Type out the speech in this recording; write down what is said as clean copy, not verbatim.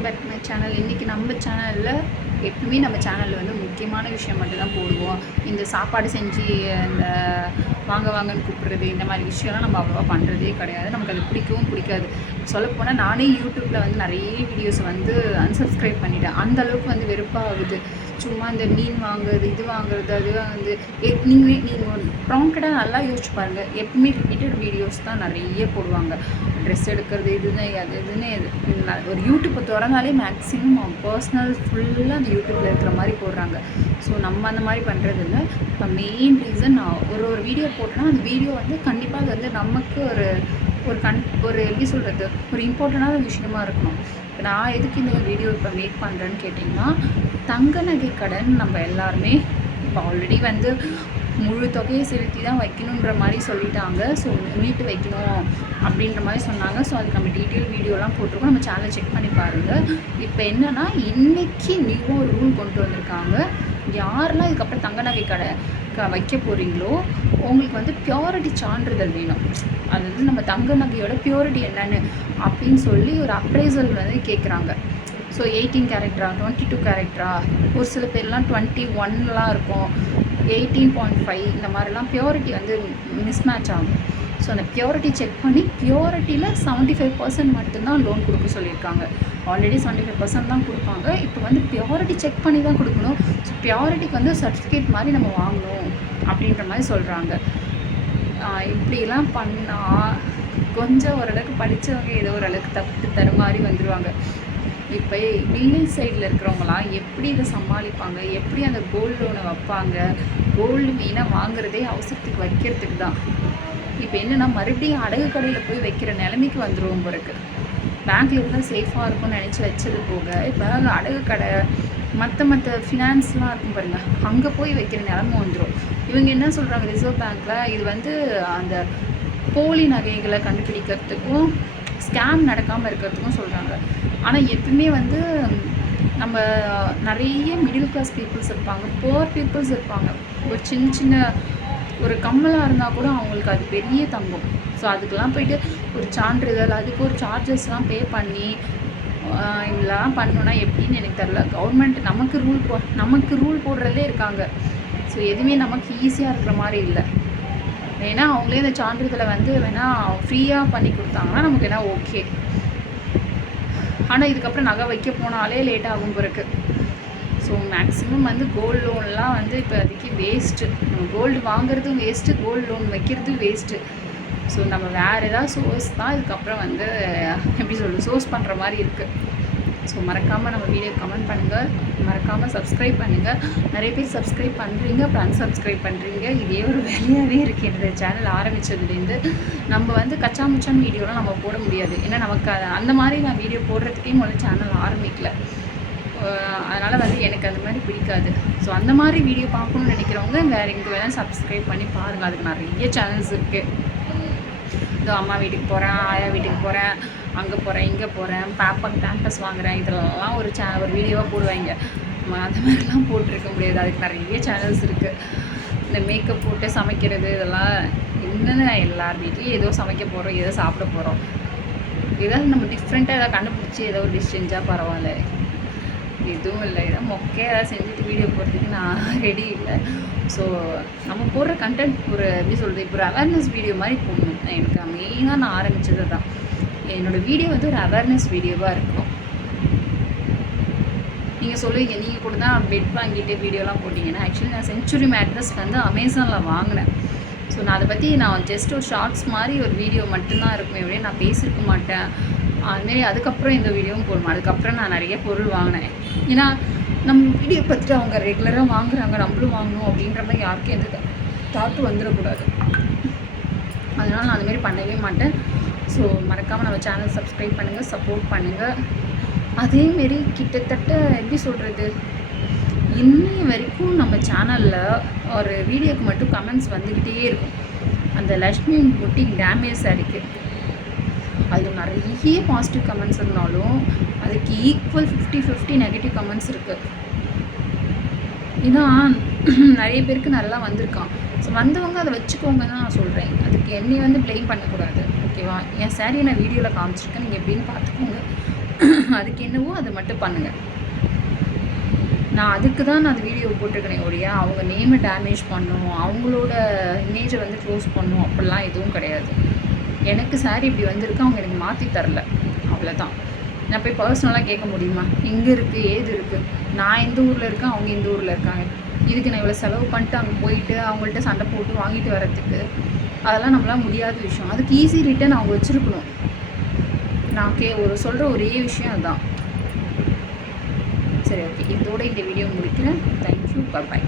Welcome back to my channel. இன்றைக்கி நம்ம சேனலில் எப்பவுமே நம்ம சேனலில் வந்து முக்கியமான விஷயம் மட்டும்தான் போடுவோம். இந்த சாப்பாடு செஞ்சு இந்த வாங்க வாங்கன்னு கூப்பிட்றது இந்த மாதிரி விஷயம்லாம் நம்ம அவ்வளோவா பண்ணுறதே கிடையாது. நமக்கு அது பிடிக்கவும் பிடிக்காது. சொல்லப்போனால் நானே யூடியூப்பில் வந்து நிறைய வீடியோஸ் வந்து அன்சப்ஸ்கிரைப் பண்ணிட்டேன். அந்தளவுக்கு வந்து வெறுப்பாகுது. சும்மா இந்த மீன் வாங்குறது இது வாங்குறது அது வந்து நீங்கள் ப்ராங்கடாக நல்லா யோசிச்சு பாருங்கள். எப்பவுமே ரிப்பீட்டட் வீடியோஸ் தான் நிறைய போடுவாங்க. ட்ரெஸ் எடுக்கிறது இதுன்னு அது இதுன்னு ஒரு யூடியூப்பை திறந்தாலே மேக்ஸிமம் பர்சனல் ஃபுல்லாக அந்த யூடியூப்பில் இருக்கிற மாதிரி போடுறாங்க. ஸோ நம்ம அந்த மாதிரி பண்ணுறது இல்லை. இப்போ மெயின் ரீசன் நான் ஒரு வீடியோ போட்டேன்னா அந்த வீடியோ வந்து கண்டிப்பாக அது வந்து நமக்கு ஒரு எப்படி சொல்கிறது, ஒரு இம்பார்ட்டண்டான விஷயமா இருக்கணும். இப்போ நான் எதுக்கு இந்த வீடியோ இப்போ மேக் பண்ணுறேன்னு கேட்டிங்கன்னா, தங்க நகை கடன் நம்ம எல்லாருமே இப்போ ஆல்ரெடி வந்து முழு தொகையை செலுத்தி தான் வைக்கணுன்ற மாதிரி சொல்லிட்டாங்க. ஸோ மீட்டு வைக்கணும் அப்படின்ற மாதிரி சொன்னாங்க. ஸோ அதுக்கு நம்ம டீட்டெயில் வீடியோலாம் போட்டிருக்கோம். நம்ம சேனலை செக் பண்ணி பாருங்கள். இப்போ என்னென்னா இன்றைக்கி நியூவாக ஒரு ரூல் கொண்டு வந்திருக்காங்க. யாரெல்லாம் இதுக்கப்புறம் தங்க நகை கடை வைக்க போகிறீங்களோ உங்களுக்கு வந்து பியூரிட்டி சான்றிதழ் வேணும். அதாவது நம்ம தங்க நகையோட பியூரிட்டி என்னென்னு அப்படின்னு சொல்லி ஒரு அப்ரைசல் வந்து கேட்குறாங்க. ஸோ 18 கேரக்டரா 22 கேரக்டரா, ஒரு சில பேர்லாம் 21லாம் இருக்கும், 18.5 இந்த மாதிரிலாம் பியூரிட்டி வந்து மிஸ்மேட்ச் ஆகும். ஸோ அந்த பியூரிட்டி செக் பண்ணி பியூரிட்டியில் 75% மட்டும்தான் லோன் கொடுக்க சொல்லியிருக்காங்க. ஆல்ரெடி 75% தான் கொடுப்பாங்க. இப்போ வந்து பியூரிட்டி செக் பண்ணி தான் கொடுக்கணும். ஸோ பியூரிட்டிக்கு வந்து சர்டிஃபிகேட் மாதிரி நம்ம வாங்கணும் அப்படின்ற மாதிரி சொல்கிறாங்க. இப்படிலாம் பண்ணால் கொஞ்சம் ஓரளவுக்கு படித்தவங்க ஏதோ ஓரளவுக்கு தப்பிட்டு தர மாதிரி வந்துடுவாங்க. இப்போ வில்லேஜ் சைடில் இருக்கிறவங்களாம் எப்படி இதை சமாளிப்பாங்க, எப்படி அந்த கோல்டு லோனை வைப்பாங்க? கோல்டு மெயினாக வாங்குறதே அவசரத்துக்கு வைக்கிறதுக்கு தான். இப்போ என்னென்னா மறுபடியும் அடகு கடையில் போய் வைக்கிற நிலைமைக்கு வந்துடுவோம் பிறகு. பேங்க்கில் இருந்தால் சேஃபாக இருக்கும்னு நினச்சி வச்சது போக இப்போ அடகு கடை மற்ற ஃபினான்ஸ்லாம் இருக்கும் பாருங்கள், அங்கே போய் வைக்கிற நிலமை வந்துடும். இவங்க என்ன சொல்கிறாங்க, ரிசர்வ் பேங்க்கில் இது வந்து அந்த போலி நகைகளை கண்டுபிடிக்கிறதுக்கும் ஸ்கேம் நடக்காமல் இருக்கிறதுக்கும் சொல்கிறாங்க. ஆனால் எப்பவுமே வந்து நம்ம நிறைய மிடில் கிளாஸ் பீப்புள்ஸ் இருப்பாங்க, புவர் பீப்புள்ஸ் இருப்பாங்க. ஒரு சின்ன ஒரு கம்மலாக இருந்தால் கூட அவங்களுக்கு அது பெரிய தங்கம். ஸோ அதுக்கெலாம் போய்ட்டு ஒரு சான்றிதழ் அதுக்கு ஒரு சார்ஜஸ்லாம் பே பண்ணி இதெல்லாம் பண்ணணுன்னா எப்படின்னு எனக்கு தெரில. கவர்மெண்ட் நமக்கு ரூல் போடுறதே இருக்காங்க. ஸோ எதுவுமே நமக்கு ஈஸியாக இருக்கிற மாதிரி இல்லை. வேணால் அவங்களே இந்த சான்றிதழை வந்து வேணால் ஃப்ரீயாக பண்ணி கொடுத்தாங்கன்னா நமக்கு என்ன ஓகே. ஆனால் இதுக்கப்புறம் நகை வைக்க போனாலே லேட் ஆகும் பிறகு. ஸோ மேக்ஸிமம் வந்து கோல்டு லோன்லாம் வந்து இப்போ அதுக்கு வேஸ்ட்டு. நம்ம கோல்டு வாங்குறதும் வேஸ்ட்டு, கோல்டு லோன் வைக்கிறதும் வேஸ்ட்டு. ஸோ நம்ம வேறு ஏதாவது சோர்ஸ் தான் இதுக்கப்புறம் வந்து எப்படி சொல்கிறது சோர்ஸ் பண்ணுற மாதிரி இருக்குது. ஸோ மறக்காமல் நம்ம வீடியோ கமெண்ட் பண்ணுங்கள், மறக்காமல் சப்ஸ்கிரைப் பண்ணுங்கள். நிறைய பேர் சப்ஸ்கிரைப் பண்ணுறீங்க, அப்புறம் அன்சப்ஸ்கிரைப் பண்ணுறீங்க. இதே ஒரு வேலையாகவே இருக்குது இந்த சேனல் ஆரம்பித்ததுலேருந்து. நம்ம வந்து கச்சாமுச்சான் வீடியோலாம் நம்ம போட முடியாது. ஏன்னா நமக்கு அந்த மாதிரி நான் வீடியோ போடுறதுக்கே முதல்ல சேனல் ஆரம்பிக்கல. அதனால் வந்து எனக்கு அந்த மாதிரி பிடிக்காது. ஸோ அந்த மாதிரி வீடியோ பார்க்கணுன்னு நினைக்கிறவங்க வேறு எங்கே வேணால் சப்ஸ்கிரைப் பண்ணி பாருங்கள். அதுக்கு நிறைய சேனல்ஸ் இருக்குது. இதோ அம்மா வீட்டுக்கு போகிறேன், ஆயா வீட்டுக்கு போகிறேன், அங்கே போகிறேன், இங்கே போகிறேன், பேம்பஸ் வாங்குகிறேன், இதெல்லாம் ஒரு வீடியோவாக போடுவாங்க. அந்த மாதிரிலாம் போட்டிருக்க முடியாது. அதுக்கு நிறைய சேனல்ஸ் இருக்குது. இந்த மேக்கப் போட்டு சமைக்கிறது இதெல்லாம் என்னென்ன எல்லார் வீட்லேயும் ஏதோ சமைக்க போகிறோம், ஏதோ சாப்பிட போகிறோம். ஏதாவது நம்ம டிஃப்ரெண்ட்டாக ஏதாவது கண்டுபிடிச்சி ஏதோ ஒரு டிஷ் செஞ்சால் பரவாயில்ல. எதுவும் இல்லை, ஏதாவது மொக்கையாக ஏதாவது செஞ்சுட்டு வீடியோ போடுறதுக்கு நான் ரெடி இல்லை. ஸோ நம்ம போடுற கண்டென்ட் ஒரு எப்படி சொல்கிறது, இப்போ ஒரு அவேர்னஸ் வீடியோ மாதிரி போடணும். எனக்கு மெயினாக நான் ஆரம்பித்தது தான். என்னோடய வீடியோ வந்து ஒரு அவேர்னஸ் வீடியோவாக இருக்கணும். நீங்கள் சொல்லுவீங்க நீங்கள் கூட தான் பெட் வாங்கிட்டு வீடியோலாம் போட்டிங்கன்னா, ஆக்சுவலி நான் செஞ்சுரி மேட்ரஸ் வந்து அமேசானில் வாங்கினேன். ஸோ நான் அதை பற்றி நான் ஜஸ்ட் ஒரு ஷார்ட்ஸ் மாதிரி ஒரு வீடியோ மட்டும்தான் இருக்குமே அப்படியே நான் பேசியிருக்க மாட்டேன். அதுமாரி அதுக்கப்புறம் இந்த வீடியோவும் போடணும். அதுக்கப்புறம் நான் நிறைய பொருள் வாங்கினேன். ஏன்னா நம்ம வீடியோ பார்த்துட்டு அவங்க ரெகுலராக வாங்குறாங்க, நம்மளும் வாங்கணும் அப்படின்ற மாதிரி யாருக்கும் எந்த தாட்டு வந்துடக்கூடாது. அதனால் நான் அதுமாரி பண்ணவே மாட்டேன். ஸோ மறக்காமல் நம்ம சேனல் சப்ஸ்கிரைப் பண்ணுங்கள், சப்போர்ட் பண்ணுங்கள். அதேமாரி கிட்டத்தட்ட எப்படி சொல்கிறது, இன்னைய வரைக்கும் நம்ம சேனலில் ஒரு வீடியோக்கு மட்டும் கமெண்ட்ஸ் வந்துக்கிட்டே இருக்கும். அந்த லக்ஷ்மி புட்டிக் டேமேஜ் சாரிக்கு அது நிறைய பாசிட்டிவ் கமெண்ட்ஸ் இருந்தாலும் அதுக்கு ஈக்குவல் 50-50 நெகட்டிவ் கமெண்ட்ஸ் இருக்குது. ஏன்னா நிறைய பேருக்கு நல்லா வந்திருக்கான். ஸோ வந்தவங்க அதை வச்சுக்கோங்க தான் நான் சொல்கிறேன். அதுக்கு என்னை வந்து ப்ளேம் பண்ணக்கூடாது, ஓகேவா? என் சாரியை நான் வீடியோவில் காமிச்சிருக்கேன், நீங்கள் எப்படின்னு பார்த்துக்கோங்க. அதுக்கு என்னவோ அதை மட்டும் பண்ணுங்கள். நான் அதுக்கு தான் நான் அந்த வீடியோ போட்டிருக்கேனே ஒழிய அவங்க நேமை டேமேஜ் பண்ணும், அவங்களோட இமேஜை வந்து க்ளோஸ் பண்ணும் அப்படிலாம் எதுவும் கிடையாது. எனக்கு சாரி இப்படி வந்திருக்கு, அவங்க எனக்கு மாற்றி தரல, அவ்வளோதான். நான் போய் பர்சனலாக கேட்க முடியுமா? எங்கே இருக்குது, ஏது இருக்குது, நான் எந்த ஊரில் இருக்கேன், அவங்க எந்த ஊரில் இருக்காங்க, இதுக்கு நான் இவ்வளோ செலவு பண்ணிட்டு அங்கே போயிட்டு அவங்கள்ட்ட சண்டை போட்டு வாங்கிட்டு வரத்துக்கு அதெல்லாம் நம்மளால் முடியாத விஷயம். அதுக்கு ஈஸி ரிட்டன் அவங்க வச்சுருக்கணும். நான் சொல்கிற ஒரே விஷயம் அதுதான். சரி, ஓகே, இதோட இந்த வீடியோ முடிக்கிறேன். தேங்க்யூ, பாய்.